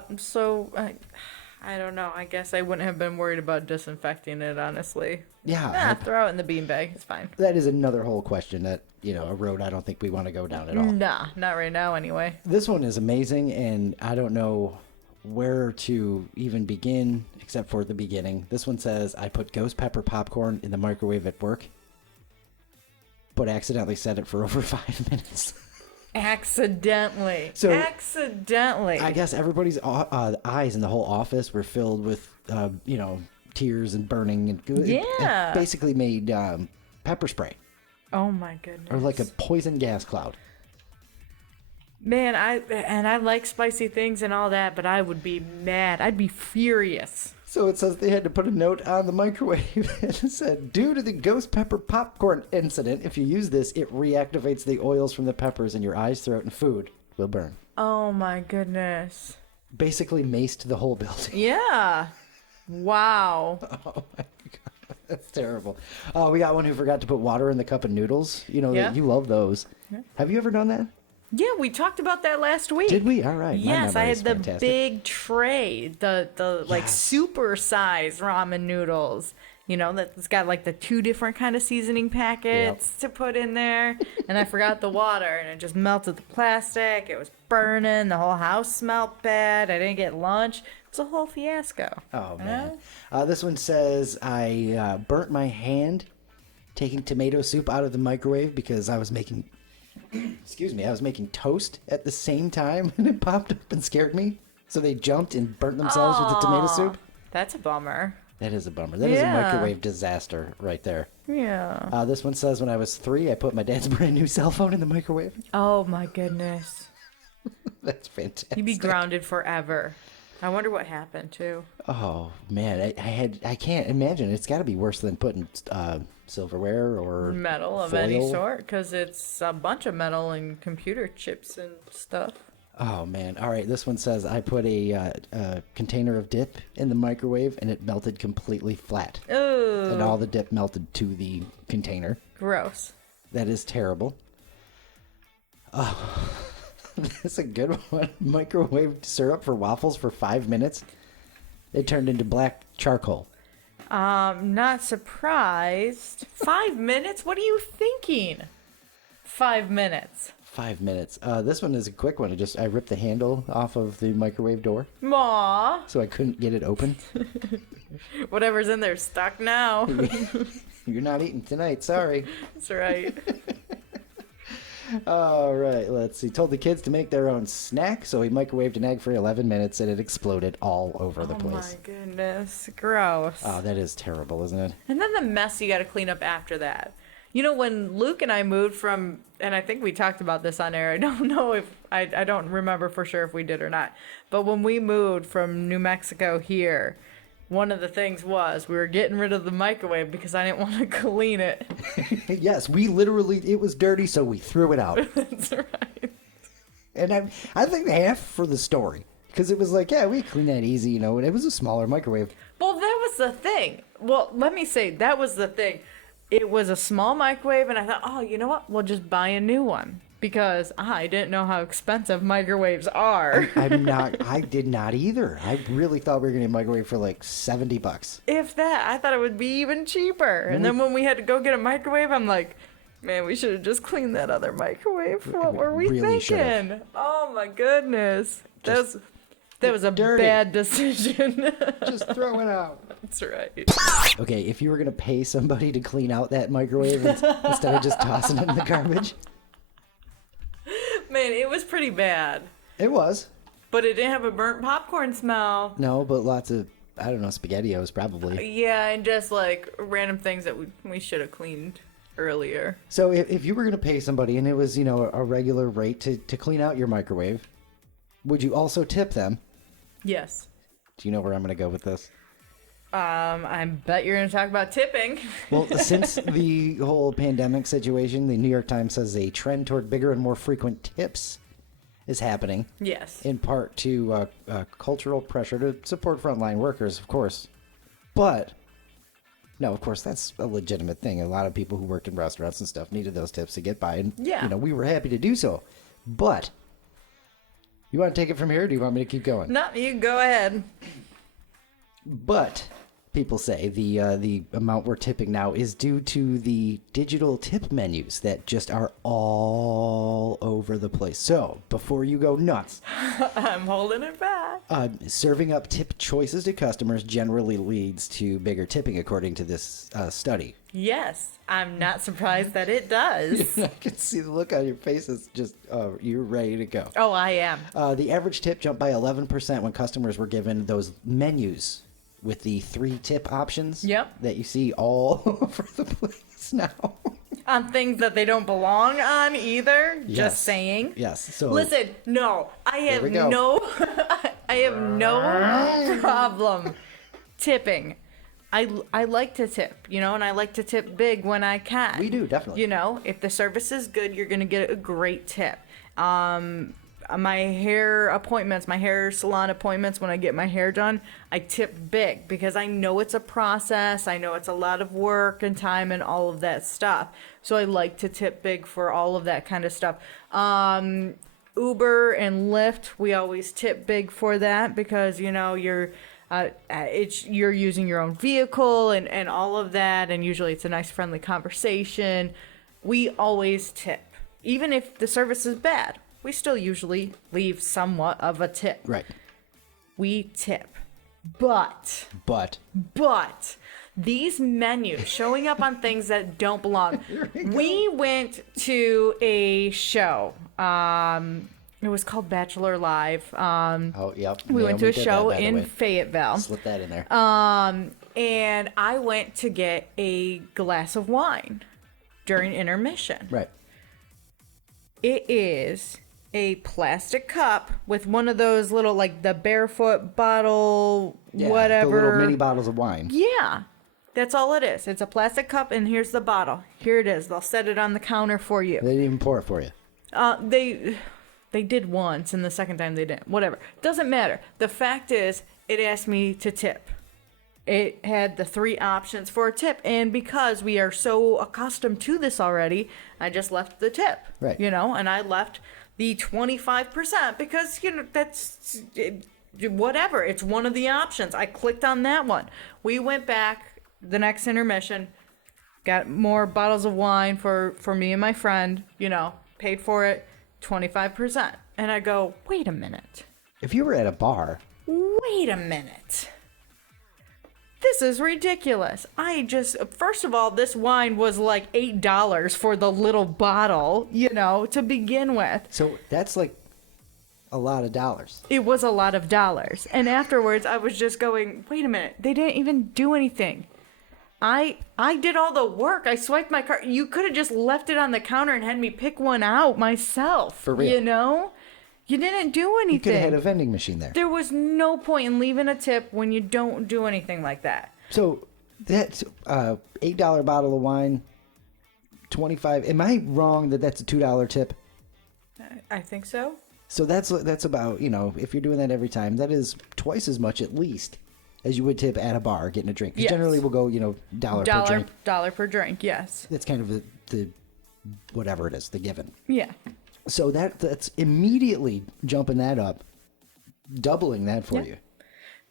don't know. I guess I wouldn't have been worried about disinfecting it, honestly. Yeah. Throw it in the beanbag. It's fine. That is another whole question that, a road I don't think we want to go down at all. Nah, not right now anyway. This one is amazing, and I don't know where to even begin except for the beginning. This one says, I put ghost pepper popcorn in the microwave at work, but accidentally set it for over 5 minutes. Accidentally. So, accidentally. I guess everybody's eyes in the whole office were filled with, tears and burning. And Yeah. It basically made pepper spray. Oh my goodness. Or like a poison gas cloud. Man, I like spicy things and all that, but I would be mad. I'd be furious. So it says they had to put a note on the microwave and it said, due to the ghost pepper popcorn incident, if you use this, it reactivates the oils from the peppers in your eyes, throat, and food will burn. Oh my goodness. Basically maced the whole building. Yeah. Wow. Oh my God. That's terrible. We got one who forgot to put water in the cup of noodles. You know, Yeah. you love those. Yeah. Have you ever done that? Yeah, we talked about that last week. Did we? All right. Yes, I had the fantastic. big tray, the like super size ramen noodles. You know, that's got like the 2 different kind of seasoning packets to put in there. And I forgot the water and it just melted the plastic. It was burning. The whole house smelled bad. I didn't get lunch. It's a whole fiasco. Oh, man. This one says, I burnt my hand taking tomato soup out of the microwave because I was making, I was making toast at the same time and it popped up and scared me. So they jumped and burnt themselves with the tomato soup. That's a bummer. That is a bummer. That is a microwave disaster right there. Yeah. This one says, when I was 3, I put my dad's brand new cell phone in the microwave. Oh, my goodness. That's fantastic. You'd be grounded forever. I wonder what happened, too. Oh, man. I can't imagine. It's got to be worse than putting silverware or metal of foil. any sort, because it's a bunch of metal and computer chips and stuff. Oh, man. All right. This one says I put a container of dip in the microwave and it melted completely flat. Ooh. And all the dip melted to the container. Gross. That is terrible. Oh, that's a good one. Microwaved syrup for waffles for 5 minutes. It turned into black charcoal. Not surprised. 5 minutes? What are you thinking? 5 minutes. 5 minutes. This one is a quick one. I ripped the handle off of the microwave door. Aw. So I couldn't get it open. Whatever's in there's stuck now. You're not eating tonight. Sorry. That's right. All right. Let's see. Told the kids to make their own snack. So he microwaved an egg for 11 minutes and it exploded all over the place. Oh my goodness. Gross. Oh, that is terrible, isn't it? And then the mess you got to clean up after that. You know, when Luke and I moved from, and I think we talked about this on air. I don't know if, I don't remember for sure if we did or not. But when we moved from New Mexico here, one of the things was we were getting rid of the microwave because I didn't want to clean it. Yes, we literally, it was dirty, so we threw it out. That's right. And I think half for the story. Because it was like, yeah, we clean that easy, and it was a smaller microwave. Well, that was the thing. Well, let me say, that was the thing. It was a small microwave, and I thought, oh, you know what? We'll just buy a new one. Because I didn't know how expensive microwaves are. I did not either. I really thought we were going to microwave for like $70. If that, I thought it would be even cheaper. And then when we had to go get a microwave, I'm like, man, we should have just cleaned that other microwave. What were we really thinking? should've. Oh my goodness. That was a dirty. bad decision. Just throw it out. That's right. Okay, if you were going to pay somebody to clean out that microwave instead of just tossing it in the garbage. Man, it was pretty bad. It was. But it didn't have a burnt popcorn smell. No, but lots of, I don't know, SpaghettiOs probably. Yeah, and just like random things that we should have cleaned earlier. So if you were going to pay somebody and it was, a regular rate to clean out your microwave, would you also tip them? Yes. Do you know where I'm going to go with this? I bet you're going to talk about tipping. Well, since the whole pandemic situation, the New York Times says a trend toward bigger and more frequent tips is happening. Yes. In part to cultural pressure to support frontline workers, of course. But, no, of course, that's a legitimate thing. A lot of people who worked in restaurants and stuff needed those tips to get by. And, yeah. We were happy to do so. But, you want to take it from here, or do you want me to keep going? No, you go ahead. But people say the amount we're tipping now is due to the digital tip menus that just are all over the place. So before you go nuts, I'm holding it back. Serving up tip choices to customers generally leads to bigger tipping, according to this study. Yes, I'm not surprised that it does. I can see the look on your face. It's just, you're ready to go. Oh, I am. The average tip jumped by 11% when customers were given those menus with the 3 tip options. Yep. That you see all over the place now. On things that they don't belong on either. Yes. Just saying. Yes. So listen, no, I have we go. I have no problem tipping. I like to tip, and I like to tip big when I can. We do, definitely. If the service is good, you're going to get a great tip. My hair salon appointments, when I get my hair done, I tip big because I know it's a process. I know it's a lot of work and time and all of that stuff. So I like to tip big for all of that kind of stuff. Uber and Lyft, we always tip big for that because, you're using your own vehicle and all of that. And usually it's a nice, friendly conversation. We always tip. Even if the service is bad, we still usually leave somewhat of a tip. right. We tip. But these menus showing up on things that don't belong. We went to a show. It was called Bachelor Live. Oh, yep. We went to a did show that, by the in way. Fayetteville. Slip that in there. And I went to get a glass of wine during intermission. Right. It is a plastic cup with one of those little, like the barefoot bottle, Yeah, whatever. the little mini bottles of wine. Yeah. That's all it is. It's a plastic cup, and here's the bottle. Here it is. They'll set it on the counter for you. They didn't even pour it for you. They did once, and the second time they didn't. Whatever. Doesn't matter. The fact is, it asked me to tip. It had the 3 options for a tip, and because we are so accustomed to this already, I just left the tip. Right. You know, and I left the 25% because, you know, that's whatever. It's one of the options. I clicked on that one. We went back the next intermission, got more bottles of wine for me and my friend, you know, paid for it, 25%. And I go, wait a minute. If you were at a bar... Wait a minute. This is ridiculous. First of all, this wine was like $8 for the little bottle, you know, to begin with. So that's like a lot of dollars. It was a lot of dollars. And afterwards, I was just going, wait a minute. They didn't even do anything. I did all the work. I swiped my card. You could have just left it on the counter and had me pick one out myself. For real. You know? You didn't do anything. You could have had a vending machine there. There was no point in leaving a tip when you don't do anything like that. So that's $8 bottle of wine, 25. Am I wrong that that's a $2 tip? I think so. So that's about, you know, if you're doing that every time, that is twice as much at least as you would tip at a bar getting a drink. 'Cause Yes. generally we'll go, you know, dollar per drink. Dollar per drink, yes. That's kind of the whatever it is, the given. Yeah. So that's immediately jumping that up, doubling that for you.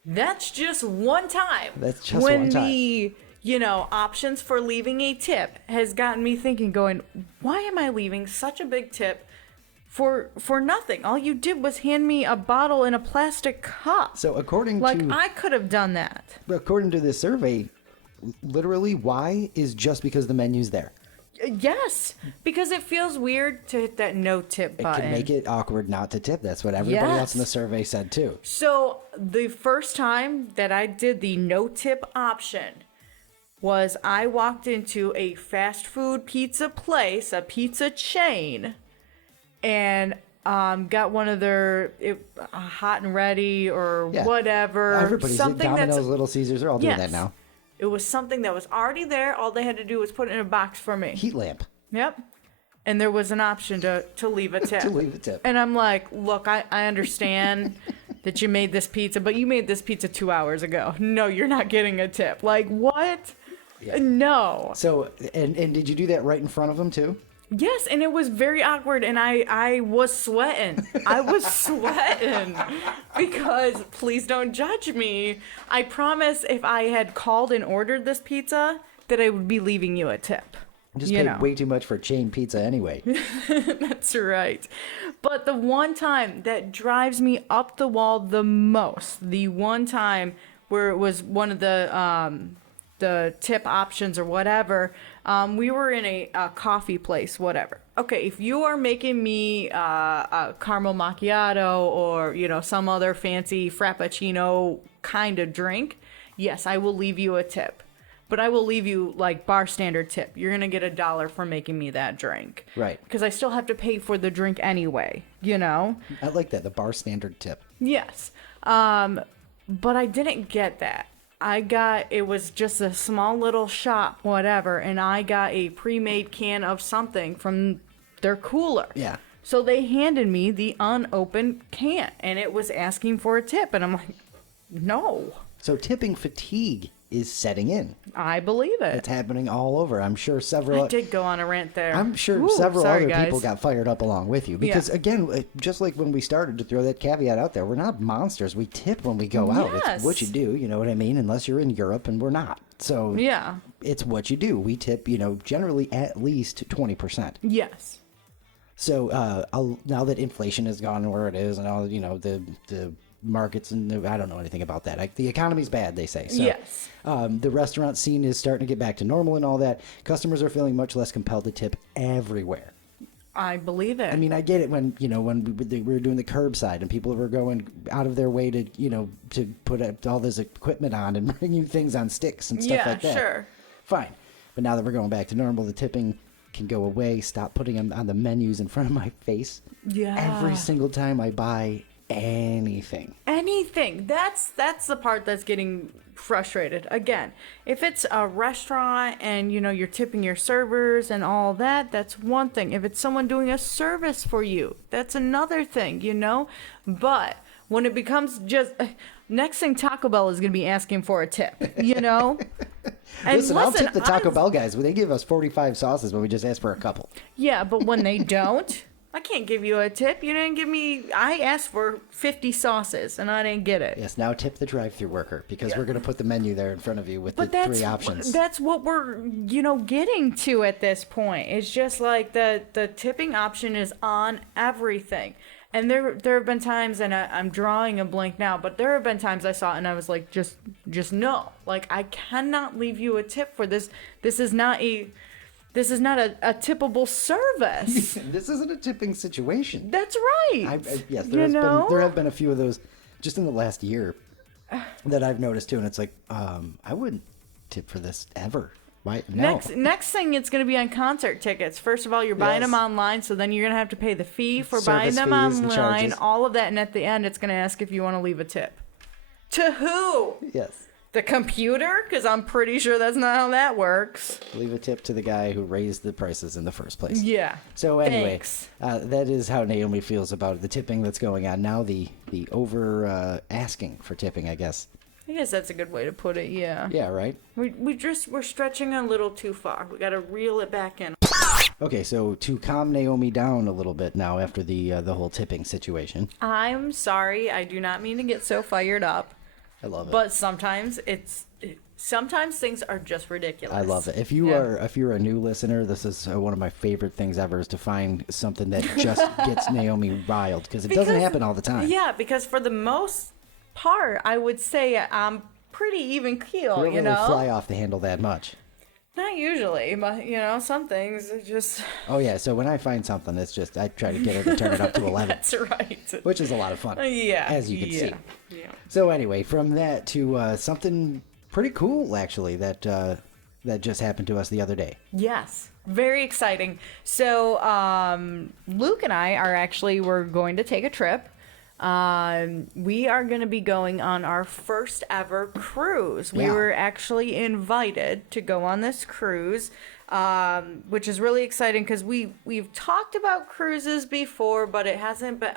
That's just one time. That's just when one time. the, you know, options for leaving a tip has gotten me thinking, going, why am I leaving such a big tip for nothing? All you did was hand me a bottle in a plastic cup. So according I could have done that. to this survey, literally why is just because the menu's there. Yes, because it feels weird to hit that no tip It button. can make it awkward not to tip. That's what everybody else in the Yes. survey said too. So the first time that I did the no tip option was I walked into a fast food pizza place, a pizza chain, and got one of their hot and ready or Yeah. whatever. Everybody's something Domino's, that's Little Caesars, they're all doing that Yes. now. It was something that was already there. All they had to do was put it in a box for me. Heat lamp Yep. And there was an option to leave a tip. to leave a tip. And I'm like, look, I understand that you made this pizza, but you made this pizza 2 hours ago. No, you're not getting a tip. Like, what? Yeah. No. So, and did you do that right in front of them too? Yes, and it was very awkward, and I was sweating. I was sweating because, please don't judge me. I promise if I had called and ordered this pizza, that I would be leaving you a tip. Just You paid know. way too much for chain pizza anyway. That's right. But the one time that drives me up the wall the most, the one time where it was one of the tip options or whatever, we were in a coffee place, whatever. Okay, if you are making me a caramel macchiato or, you know, some other fancy frappuccino kind of drink, yes, I will leave you a tip. But I will leave you like bar standard tip. You're going to get $1 for making me that drink. Right. Because I still have to pay for the drink anyway, you know? I like that, the bar standard tip. Yes. But I didn't get that. It was just a small little shop, whatever, and I got a pre-made can of something from their cooler. Yeah. So they handed me the unopened can, and it was asking for a tip, and I'm like, no. So tipping fatigue is setting in. I believe it. It's happening all over. I'm sure several... I did go on a rant there. I'm sure Ooh, several sorry, other guys. people got fired up along with you. Because, again, just like when we started, to throw that caveat out there, we're not monsters. We tip when we go out. Yes. It's what you do, you know what I mean? Unless you're in Europe, and we're not. So Yeah. it's what you do. We tip, you know, generally at least 20%. Yes. So now that inflation has gone where it is and all, you know, the markets and I don't know anything about that. The economy's bad, they say. So, Yes. the restaurant scene is starting to get back to normal and all that. Customers are feeling much less compelled to tip everywhere. I believe it. I mean, I get it when we were doing the curbside and people were going out of their way to, you know, to put all this equipment on and bring you things on sticks and stuff like that. Yeah, sure. Fine. But now that we're going back to normal, the tipping can go away. Stop putting them on the menus in front of my face. Yeah. Every single time I buy anything. Anything. That's the part that's getting frustrated. Again, if it's a restaurant and you're tipping your servers and all that, that's one thing. If it's someone doing a service for you, that's another thing, But when it becomes just next thing, Taco Bell is going to be asking for a tip, And Listen, I'll tip the Taco Bell guys. They give us 45 sauces, but we just ask for a couple. Yeah, but when they don't, I can't give you a tip. You didn't give me. I asked for 50 sauces and I didn't get it. Yes, now tip the drive-thru worker because we're going to put the menu there in front of you with the 3 options. That's what we're, getting to at this point. It's just like the tipping option is on everything. And there have been times, and I'm drawing a blank now, but there have been times I saw it and I was like, just no. Like, I cannot leave you a tip for this. This is not a tippable service. This isn't a tipping situation. That's right. Yes, there have been a few of those just in the last year that I've noticed too, and it's like, I wouldn't tip for this ever. Why? No. Next thing, it's going to be on concert tickets. First of all, you're buying them online, so then you're going to have to pay the fee for buying them online, all of that, and at the end, it's going to ask if you want to leave a tip. To who? Yes. The computer? Because I'm pretty sure that's not how that works. Leave a tip to the guy who raised the prices in the first place. Yeah. So anyway, that is how Naomi feels about the tipping that's going on now. The over asking for tipping, I guess. I guess that's a good way to put it. Yeah. Yeah. Right. We're stretching a little too far. We got to reel it back in. Okay, so to calm Naomi down a little bit now after the whole tipping situation. I'm sorry. I do not mean to get so fired up. I love it. But sometimes things are just ridiculous. I love it. If you're a new listener, this is one of my favorite things ever is to find something that just gets Naomi riled because it doesn't happen all the time. Yeah, because for the most part, I would say I'm pretty even keel. You don't really fly off the handle that much. Not usually, but some things are just. Oh yeah, so when I find something, it's just I try to get her to turn it up to 11. That's right. Which is a lot of fun. Yeah, as you can see. Yeah. So anyway, from that to something pretty cool actually that just happened to us the other day. Yes, very exciting. So Luke and I we're going to take a trip. We are going to be going on our first ever cruise. We were actually invited to go on this cruise, which is really exciting because we've talked about cruises before, but it hasn't been.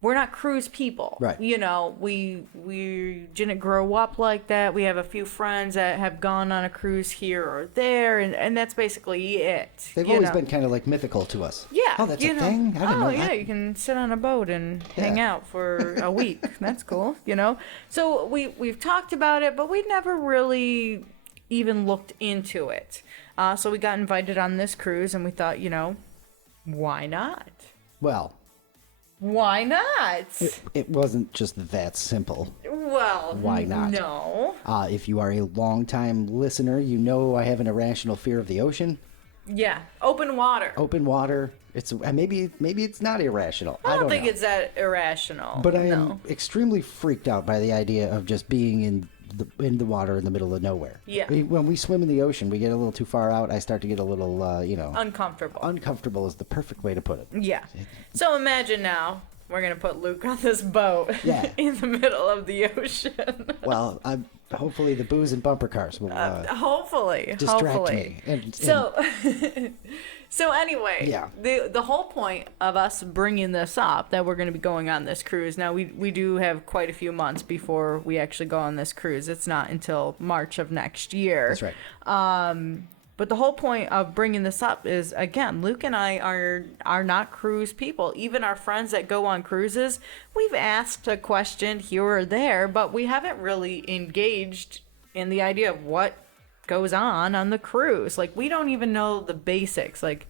We're not cruise people. Right. We didn't grow up like that. We have a few friends that have gone on a cruise here or there, and that's basically it. They've always been kind of like mythical to us. Yeah. Oh, that's a thing? I didn't know that. You can sit on a boat and hang out for a week. That's cool, So we've talked about it, but we never really even looked into it. So we got invited on this cruise, and we thought, why not? Well... Why not? It wasn't just that simple. Well, why not? No. If you are a long-time listener, you know I have an irrational fear of the ocean. Yeah, open water. Open water. It's maybe it's not irrational. I don't think know. it's that irrational. But I am extremely freaked out by the idea of just being in the water in the middle of nowhere. Yeah. When we swim in the ocean, we get a little too far out. I start to get a little, uncomfortable. Uncomfortable is the perfect way to put it. Yeah. So imagine now we're gonna put Luke on this boat in the middle of the ocean. Well, hopefully the booze and bumper cars will distract me. So anyway, the whole point of us bringing this up, that we're going to be going on this cruise. Now, we do have quite a few months before we actually go on this cruise. It's not until March of next year. That's right. But the whole point of bringing this up is, again, Luke and I are not cruise people. Even our friends that go on cruises, we've asked a question here or there, but we haven't really engaged in the idea of what goes on the cruise. Like, we don't even know the basics. Like,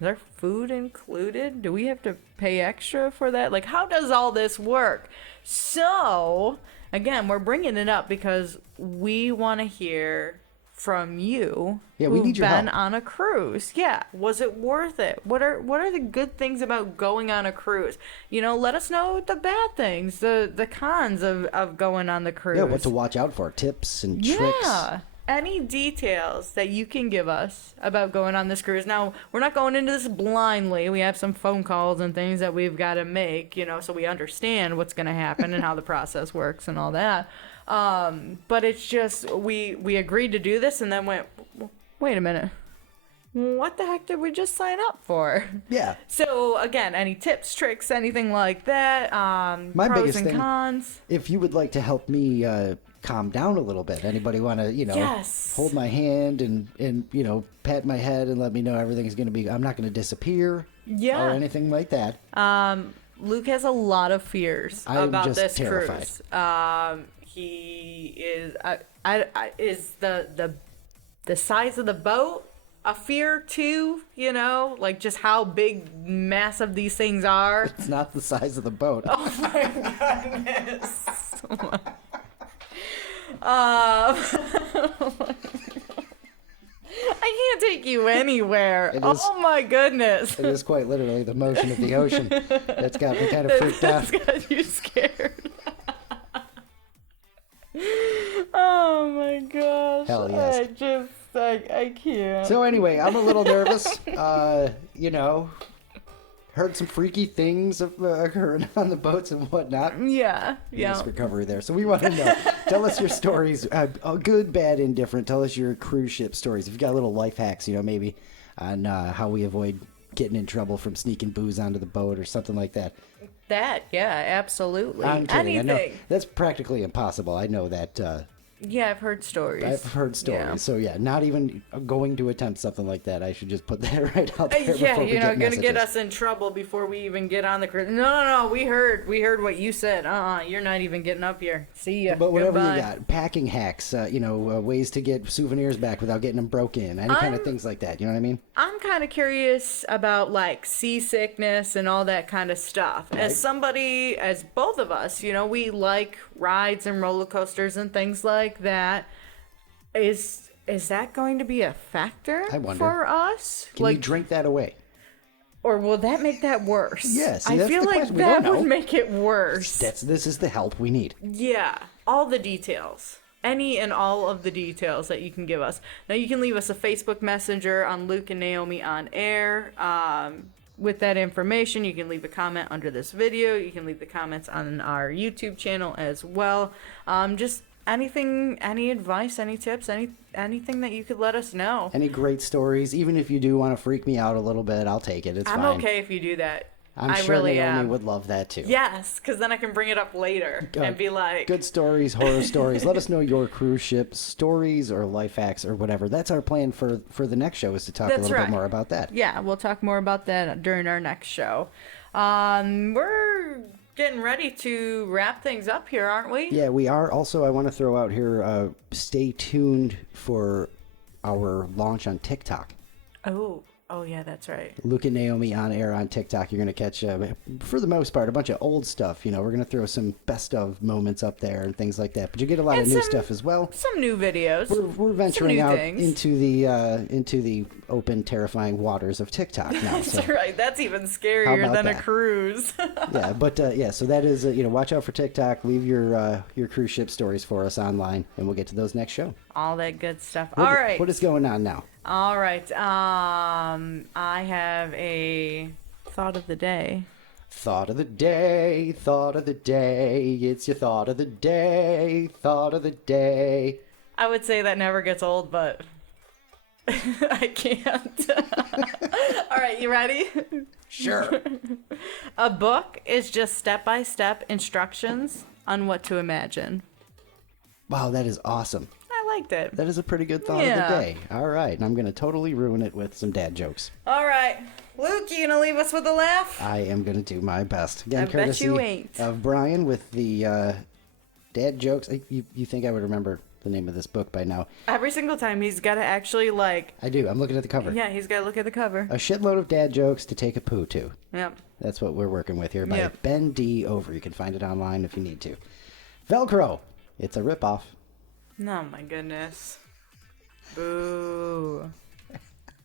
is there food included? Do we have to pay extra for that? Like, how does all this work? So, again, we're bringing it up because we want to hear from you who've been on a cruise. Yeah. Was it worth it? What are the good things about going on a cruise? Let us know the bad things, the cons of going on the cruise. Yeah, what to watch out for, tips and tricks. any details that you can give us about going on this cruise. Now, we're not going into this blindly. We have some phone calls and things that we've got to make, so we understand what's going to happen and how the process works and all that. But it's just, we agreed to do this and then went, wait a minute. What the heck did we just sign up for? Yeah. So, again, any tips, tricks, anything like that, My pros biggest and thing, cons? if you would like to help me calm down a little bit, anybody want to, Yes. hold my hand and pat my head and let me know everything's going to be, I'm not going to disappear or anything like that. Luke has a lot of fears I'm about just this terrified. cruise. He is, is the size of the boat a fear too, like just how big, massive these things are. It's not the size of the boat. Oh my goodness. I can't take you anywhere. Oh my goodness. It is quite literally the motion of the ocean that's got me kind of freaked out. That's got you scared. Oh my gosh. Hell yes. I can't. So anyway, I'm a little nervous. Heard some freaky things occurring on the boats and whatnot. Yeah. Nice recovery there. So we want to know. Tell us your stories, good, bad, indifferent. Tell us your cruise ship stories. If you got little life hacks, maybe on how we avoid getting in trouble from sneaking booze onto the boat or something like that. Yeah, absolutely. I'm kidding. Anything. I know that's practically impossible. I know that. Yeah, I've heard stories. I've heard stories. Yeah. So yeah, not even going to attempt something like that. I should just put that right out there. Yeah, you're not gonna get us in trouble before we even get on the cruise. No. We heard what you said. You're not even getting up here. See ya. But whatever Goodbye. you got, packing hacks. Ways to get souvenirs back without getting them broken. Any kind of things like that. You know what I mean? I'm kind of curious about like seasickness and all that kind of stuff. Right. As both of us, we like rides and roller coasters and things like that. Is that going to be a factor for us? Can you drink that away? Or will that make that worse? Yes. I feel like that would make it worse. This is the help we need. Yeah. All the details. Any and all of the details that you can give us. Now you can leave us a Facebook Messenger on Luke and Naomi on air. With that information, you can leave a comment under this video. You can leave the comments on our YouTube channel as well. Just anything, any advice, any tips, anything that you could let us know. Any great stories, even if you do want to freak me out a little bit, I'll take it. It's fine. I'm okay if you do that. I'm sure Naomi would love that too. Yes, because then I can bring it up later and be like... Good stories, horror stories. Let us know your cruise ship stories or life hacks or whatever. That's our plan for the next show, is to talk a little bit more about that. Yeah, we'll talk more about that during our next show. We're getting ready to wrap things up here, aren't we? Yeah, we are. Also, I want to throw out here, stay tuned for our launch on TikTok. Oh, yeah, that's right. Luke and Naomi on air on TikTok. You're going to catch, for the most part, a bunch of old stuff. We're going to throw some best of moments up there and things like that. But you get a lot of new stuff as well. Some new videos. We're venturing out into the open, terrifying waters of TikTok now. That's right. That's even scarier than a cruise. Yeah, but so that is, watch out for TikTok. Leave your cruise ship stories for us online, and we'll get to those next show. All that good stuff. All right. What is going on now? All right. I have a thought of the day. Thought of the day, thought of the day. It's your thought of the day, thought of the day. I would say that never gets old, but I can't. All right, you ready? Sure. A book is just step-by-step instructions on what to imagine. Wow, that is awesome. I liked it. That is a pretty good thought of the day. All right, and I'm going to totally ruin it with some dad jokes. All right. Luke, you going to leave us with a laugh? I am going to do my best. Again, I bet you ain't. Of Brian with the dad jokes. You think I would remember the name of this book by now. Every single time he's got to actually I do. I'm looking at the cover. Yeah, he's got to look at the cover. A shitload of dad jokes to take a poo to. Yep. That's what we're working with here by Ben D. Over. You can find it online if you need to. Velcro. It's a ripoff. Oh my goodness. Boo.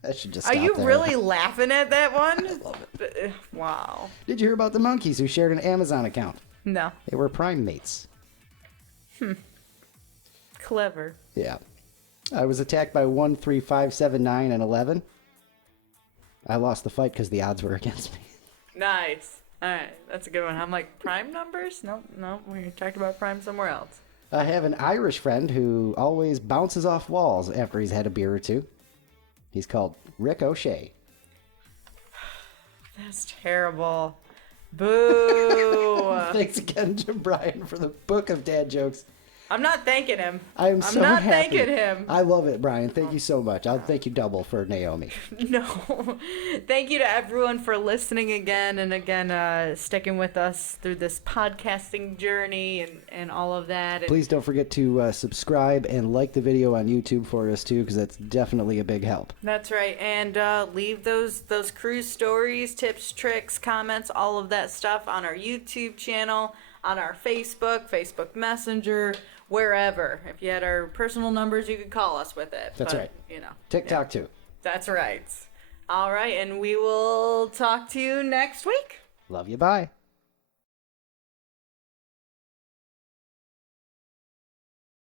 That should just stop. Are you there. really laughing at that one? I love it. Wow. Did you hear about the monkeys who shared an Amazon account? No. They were prime mates. Clever. Yeah. I was attacked by 1, 3, 5, 7, 9, and 11. I lost the fight because the odds were against me. Nice. All right, that's a good one. I'm like, prime numbers? No, we talked about prime somewhere else. I have an Irish friend who always bounces off walls after he's had a beer or two. He's called Rick O'Shea. That's terrible. Boo. Thanks again to Brian for the book of dad jokes. I'm not thanking him. I'm not happy. thanking him. I love it, Brian. Thank you so much. I'll thank you double for Naomi. No. Thank you to everyone for listening again and again sticking with us through this podcasting journey and all of that. And Please don't forget to subscribe and like the video on YouTube for us too, because that's definitely a big help. that's right. And leave those cruise stories, tips, tricks, comments, all of that stuff on our YouTube channel, on our Facebook Messenger, wherever. If you had our personal numbers, you could call us with it. That's right. TikTok too. That's right. All right, and we will talk to you next week. Love you. Bye.